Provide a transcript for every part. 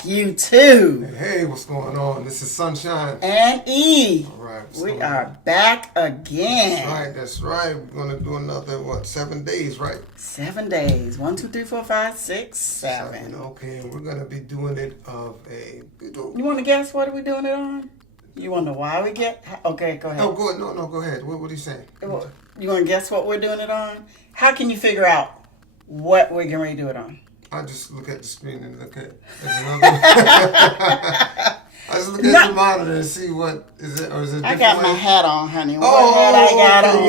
back, you too. Hey, what's going on? This is Sunshine. And E. All right. We are back again. That's right. We're going to do another, 7 days, right? 7 days. 1, 2, 3, 4, 5, 6, 7. Okay, and we're going to be doing it You want to guess what are we doing it on? You want to know why we get... Okay, go ahead. No, go ahead. No, go ahead. What are you saying? You want to guess what we're doing it on? How can you figure out what we're going to do it on? I just look at the screen and look at I just look at the monitor and see what is it, or is it? I got my hat on, honey. What hat I got on?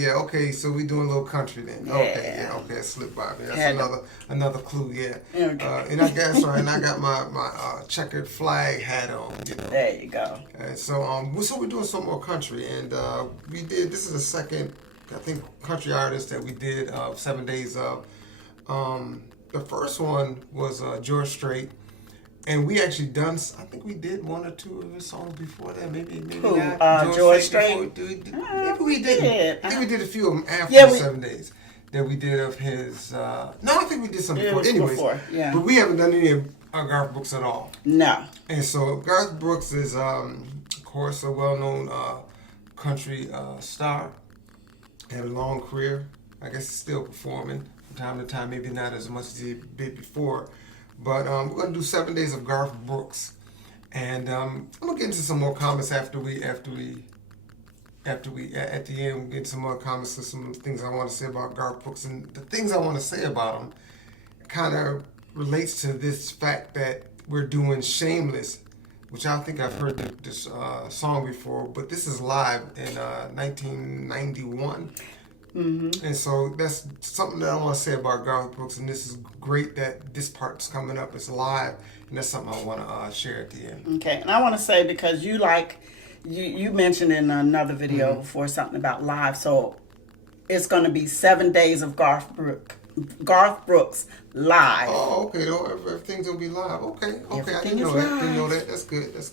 Yeah. Okay, so we doing a little country then. Okay, it slipped by me. That's another clue. Yeah. Okay. And I guess and I got my checkered flag hat on. You know. There you go. And so we're doing some more country, and this is the second, I think, country artist that we did 7 days of. The first one was George Strait, and we actually done. I think we did one or two of his songs before that. Maybe Who? not. George Strait. Maybe we did. I think we did a few of them after the 7 days that we did of his. No, I think we did some before. Anyways, but we haven't done any of Garth Brooks at all. No. And so Garth Brooks is, of course, a well-known country star. Had a long career. I guess he's still performing. Time to time, maybe not as much as he did before, but we're going to do 7 days of Garth Brooks, and I'm going to get into some more comments after we at the end get some more comments and some things I want to say about Garth Brooks, and the things I want to say about him kind of relates to this fact that we're doing Shameless, which I think I've heard this song before, but this is live in 1991. Mm-hmm. And so that's something that I want to say about Garth Brooks, and this is great that this part's coming up. It's live, and that's something I want to share at the end. Okay, and I want to say, because you mentioned in another video before something about live, so it's going to be 7 days of Garth Brooks live. Oh, okay. Everything's gonna be live. Okay. I didn't know that. That's good. That's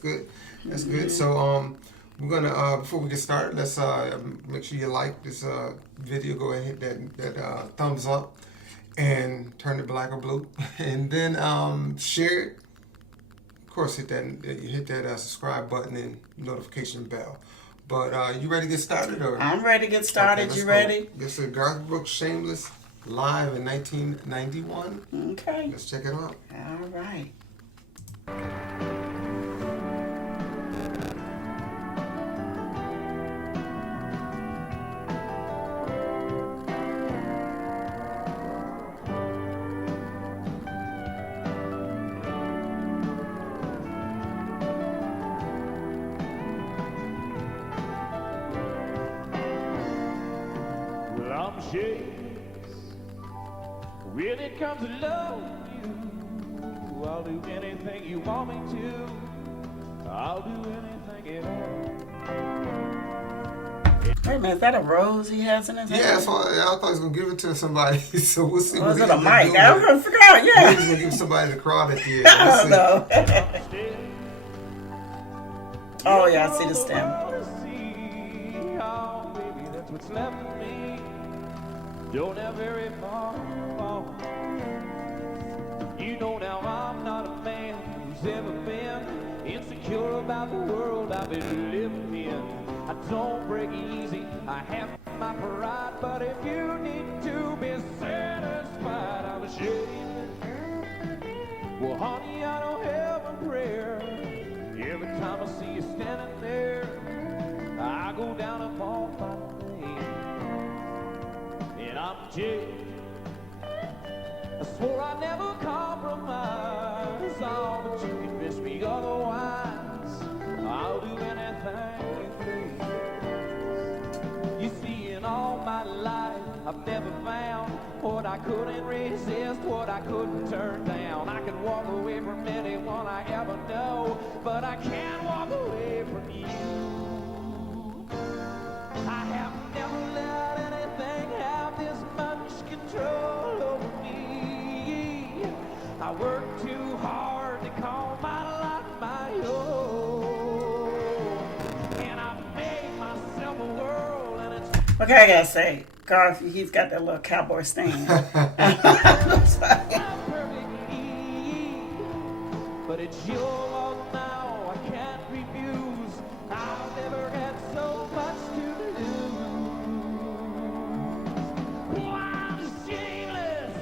good. So we're gonna before we get started, let's make sure you like this video. Go ahead and hit that thumbs up and turn it black or blue, and then share it. Of course, hit that subscribe button and notification bell. But you ready to get started? Or I'm ready to get started. Okay, you ready? This is Garth Brooks Shameless live in 1991. Okay. Let's check it out. All right. When it comes to love you, I'll do anything you want me to. I'll do anything at all. Wait a minute, is that a rose he has in his hand? Yeah, so I thought he was going to give it to somebody, so we'll see what is he's it a going to mic? do. I forgot, yeah. He's going to give somebody the crowd at the end. I don't know. Oh, yeah, I see the stem. Oh, baby, that's what's left of me. Don't have very far. You know now I'm not a man who's ever been insecure about the world I've been living in. I don't break easy, I have my pride, but if you need to be satisfied, I'm ashamed. Well, honey, I don't have a prayer. Every time I see you standing there, I go down upon my knees, and I'm jaded. I swore I'd never compromise. Oh, but you convince me otherwise. I'll do anything you please. You see, in all my life, I've never found what I couldn't resist, what I couldn't turn down. I can walk away from anyone I ever know, but I can't walk away from you. I have never let anything have this much control over me. I work too hard to call my life my own, and I made myself a world, and it's... Okay, I gotta say, Garth, he's got that little cowboy stand. but it's your loss now. I can't refuse. I've never had so much to lose. Oh, I'm shameless.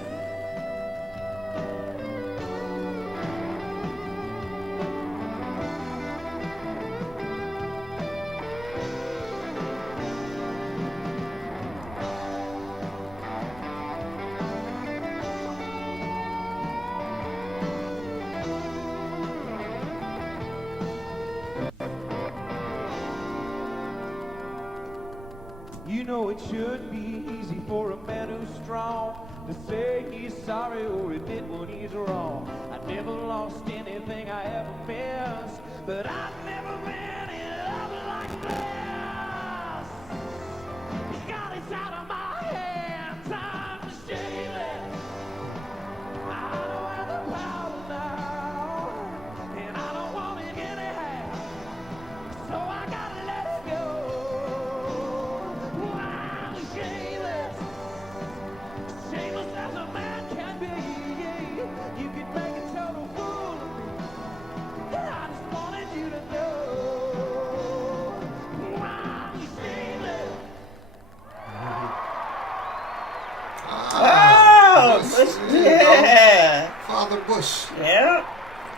You know it should be easy for a man who's strong to say he's sorry or admit when he's wrong. I never lost anything I ever missed, but I've never been in love like this. God, it's out of my hands. I'm shameless. I don't have the power now, and I don't want it anyhow. So I gotta let it go. I'm shameless. Shameless as a man can be. You can make a total fool of me. I just wanted you to know. I'm shameless. Oh, Bush, yeah. Father Bush Yeah.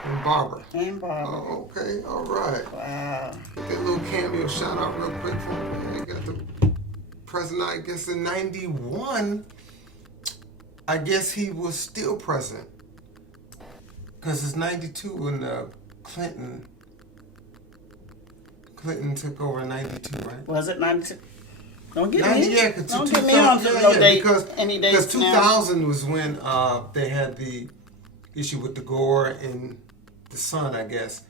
and Barbara. And Barbara. Oh, okay, all right. Wow. Get that little cameo shout out real quick for me. I got the president, I guess, in 91. I guess he was still president. Because it's 92 when Clinton took over in 92, right? Was it 92? Don't get 90, me. yeah, 'cause Don't 2000 get me on no date. because Any dates 2000 was when they had the issue with the Gore and the son, I guess,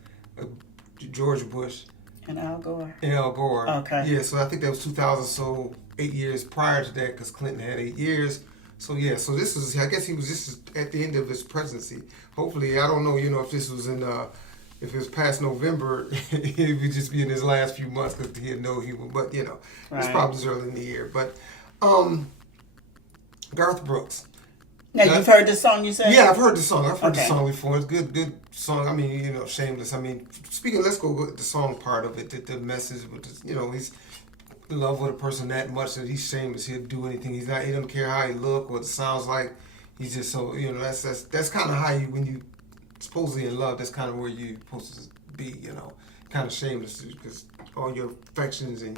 George Bush And Al Gore. and Al Gore. Okay. Yeah, so I think that was 2000, so 8 years prior to that, because Clinton had 8 years. So yeah, so this is, I guess this is at the end of his presidency. Hopefully, I don't know, if this was in, if it was past November, he would just be in his last few months because he'd know he would, but it's Right. probably early in the year. But Garth Brooks. Now, you've heard this song you said? Yeah, I've heard the song. I've heard the Okay. song before. It's good song. I mean, Shameless. I mean, let's go with the song part of it, the message, with he's in love with a person that much that he's shameless. He'll do anything. He doesn't care how he look or what it sounds like. He's just so, that's kind of how when you supposedly in love, that's kind of where you're supposed to be, kind of shameless because all your affections and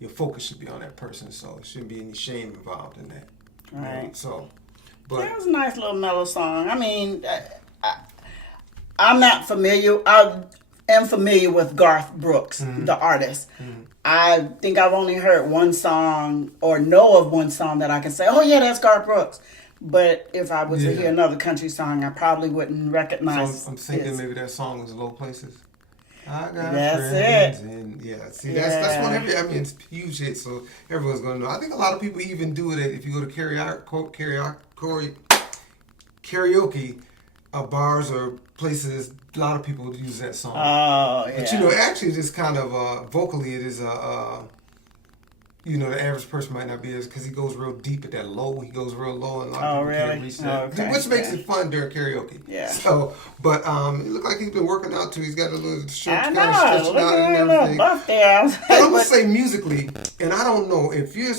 your focus should be on that person. So there shouldn't be any shame involved in that. Right. So, but That was a nice little mellow song. I mean, I'm not familiar. I am familiar with Garth Brooks, the artist. I think I've only heard one song or know of one song that I can say, oh, yeah, that's Garth Brooks. But if I was to hear another country song, I probably wouldn't recognize So I'm thinking his. maybe that song was Low Places. I got That's friends it. and that's one it's a huge hit, so everyone's gonna know. I think a lot of people even do it if you go to karaoke bars or places. A lot of people use that song. Oh, yeah. But actually, just kind of vocally, it is the average person might not be as, because he goes real deep at that low. He goes real low, and a lot of people really? can't reach that, Okay. which makes it fun during karaoke. Yeah. So, but it looked like he's been working out too. He's got a little shirt I kind know. of stretching Look out and at a little everything. buff there. And I'm gonna say musically, and I don't know if you're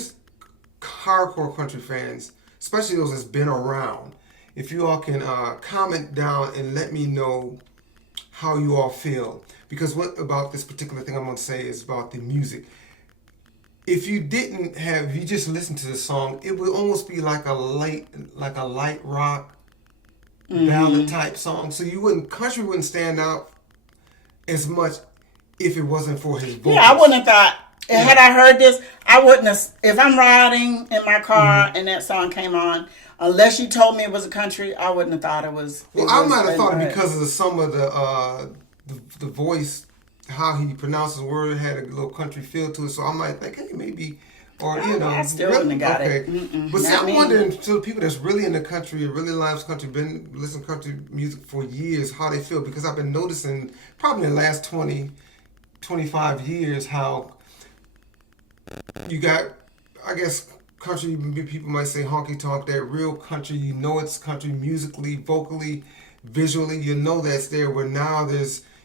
hardcore country fans, especially those that's been around. If you all can comment down and let me know how you all feel, because what about this particular thing I'm gonna say is about the music. If you just listened to the song, it would almost be like a light rock ballad type song. So country wouldn't stand out as much if it wasn't for his vocals. Yeah, I wouldn't have thought. Had I heard this, I wouldn't have. If I'm riding in my car and that song came on, unless you told me it was a country, I wouldn't have thought it was. Well, I might have thought because of some of the voice, how he pronounced his word had a little country feel to it. So I might think, hey, maybe, or I still wouldn't have got it. But see, Not I'm me. wondering to the people that's really in the country, really loves country, been listening to country music for years, how they feel, because I've been noticing probably in the last 20, 25 years how you got, I guess, country people might say honky tonk, that real country, it's country musically, vocally, visually, you know that's there. Where now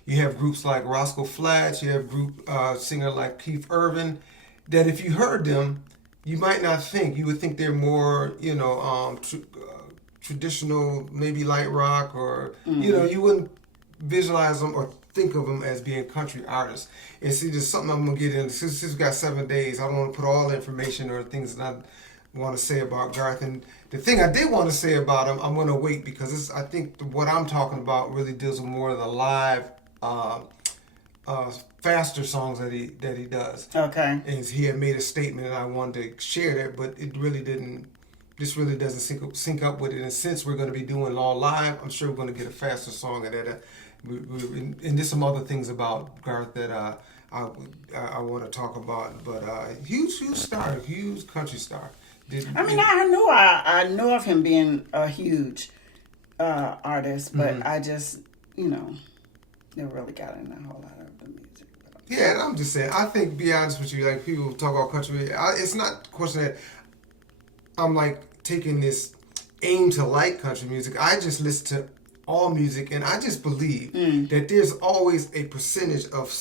you have groups like Roscoe Flatts, you have singer like Keith Urban, that if you heard them, you might not think. You would think they're more, traditional, maybe light rock, or you wouldn't visualize them or think of them as being country artists. And see, there's something I'm gonna get into. Since we got 7 days, I don't want to put all the information or things that I want to say about Garth. And the thing I did want to say about him, I'm gonna wait, because I think what I'm talking about really deals with more of the live, faster songs that he does. Okay. And he had made a statement, and I wanted to share that, but it really didn't. This really doesn't sync up with it. And since we're going to be doing all live, I'm sure we're going to get a faster song. And that, and there's some other things about Garth that I want to talk about. But huge star, huge country star. I know of him being a huge artist, but I just, never really got in a whole lot of the music. Yeah, and I'm just saying, I think, be honest with you, like people talk about country, it's not a question that I'm like taking this aim to like country music. I just listen to all music, and I just believe that there's always a percentage of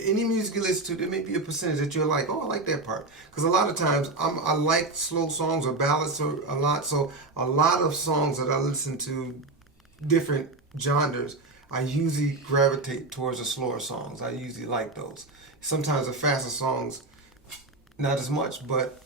any music you listen to, there may be a percentage that you're like, oh, I like that part. Because a lot of times I like slow songs or ballads a lot, so a lot of songs that I listen to, different genres, I usually gravitate towards the slower songs. I usually like those. Sometimes the faster songs, not as much, but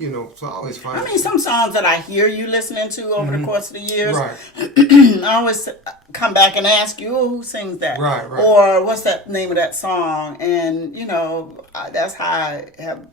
so I always find. Some songs that I hear you listening to over the course of the years, right. I always come back and ask you, who sings that? Right. Or what's that name of that song? And, that's how I have,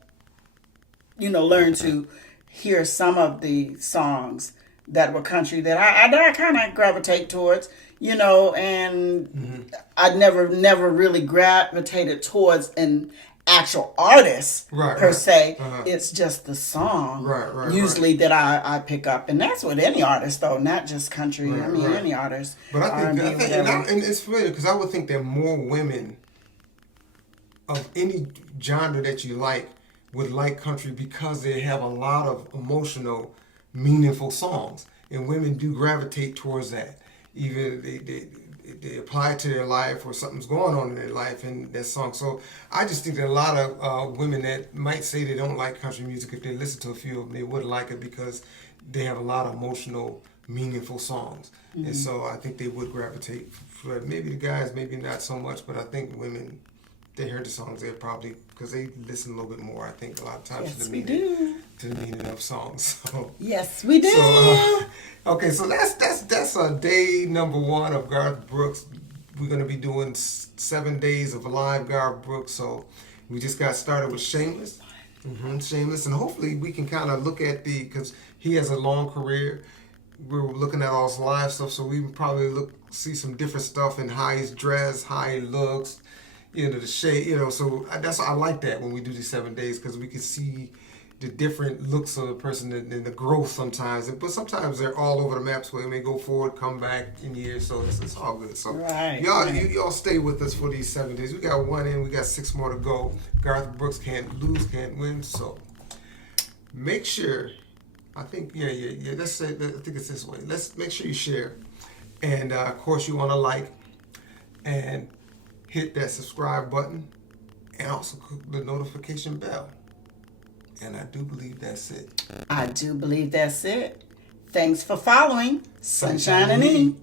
learned to hear some of the songs that were country that I kind of gravitate towards, and I never really gravitated towards an actual artist per se. It's just the song usually that I pick up, and that's with any artist though, not just country. Any artist. But I think and it's familiar, because I would think that more women of any genre that you like would like country, because they have a lot of emotional, meaningful songs, and women do gravitate towards that. Even they apply it to their life, or something's going on in their life in that song. So I just think that a lot of women that might say they don't like country music, if they listen to a few of them, they would like it, because they have a lot of emotional, meaningful songs. And so I think they would gravitate for it. Maybe the guys, maybe not so much, but I think women, they heard the songs, they're probably, because they listen a little bit more, I think, a lot of times to the meaning of songs. So, yes, we do. So, okay, so that's day number 1 of Garth Brooks. We're going to be doing 7 days of live Garth Brooks. So we just got started with Shameless. Shameless, and hopefully we can kind of look at because he has a long career. We're looking at all his live stuff, so we can probably see some different stuff in how he's dressed, how he looks, the shade, so that's I like that when we do these 7 days, because we can see the different looks of the person and the growth sometimes. But sometimes they're all over the map, so they may go forward, come back in years, so it's all good. So y'all stay with us for these 7 days. We got 1 in, we got 6 more to go. Garth Brooks can't lose, can't win, so make sure, I think, let's say, I think it's this way. Let's make sure you share. And of course you want to like and hit that subscribe button, and also click the notification bell. And I do believe that's it. I do believe that's it. Thanks for following Sunshine and E.